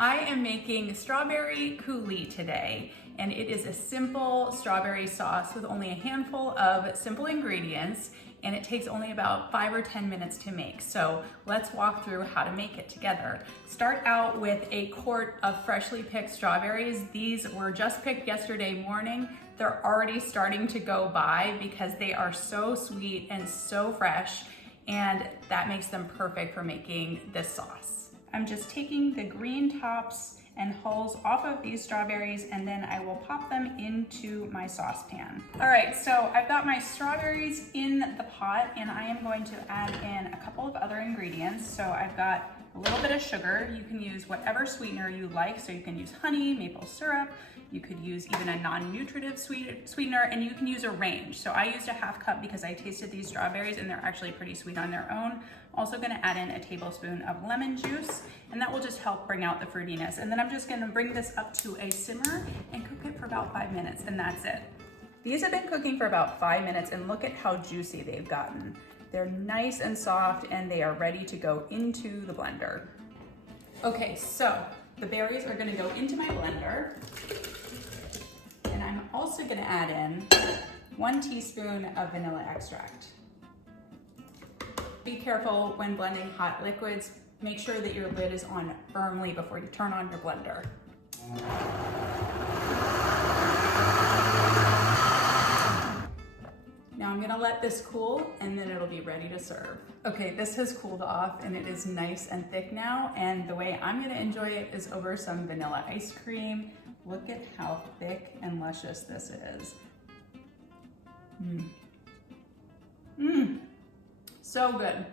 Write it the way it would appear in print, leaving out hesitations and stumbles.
I am making strawberry coulis today, and it is a simple strawberry sauce with only a handful of simple ingredients, and it takes only about 5 or 10 minutes to make. So let's walk through how to make it together. Start out with a quart of freshly picked strawberries. These were just picked yesterday morning. They're already starting to go by because they are so sweet and so fresh, and that makes them perfect for making this sauce. I'm just taking the green tops and hulls off of these strawberries, and then I will pop them into my saucepan. All right, so I've got my strawberries in the pot, and I am going to add in a couple of other ingredients. So I've got a little bit of sugar. You can use whatever sweetener you like. So you can use honey, maple syrup, you could use even a non-nutritive sweetener, and you can use a range. So I used a half cup because I tasted these strawberries and they're actually pretty sweet on their own. Also gonna add in a tablespoon of lemon juice, and that will just help bring out the fruitiness. And then I'm just gonna bring this up to a simmer and cook it for about 5 minutes, and that's it. These have been cooking for about 5 minutes, and look at how juicy they've gotten. They're nice and soft, and they are ready to go into the blender. Okay, so the berries are gonna go into my blender, and I'm also gonna add in 1 teaspoon of vanilla extract. Be careful when blending hot liquids. Make sure that your lid is on firmly before you turn on your blender. Now I'm gonna let this cool, and then it'll be ready to serve. Okay, this has cooled off and it is nice and thick now, and the way I'm gonna enjoy it is over some vanilla ice cream. Look at how thick and luscious this is. So good.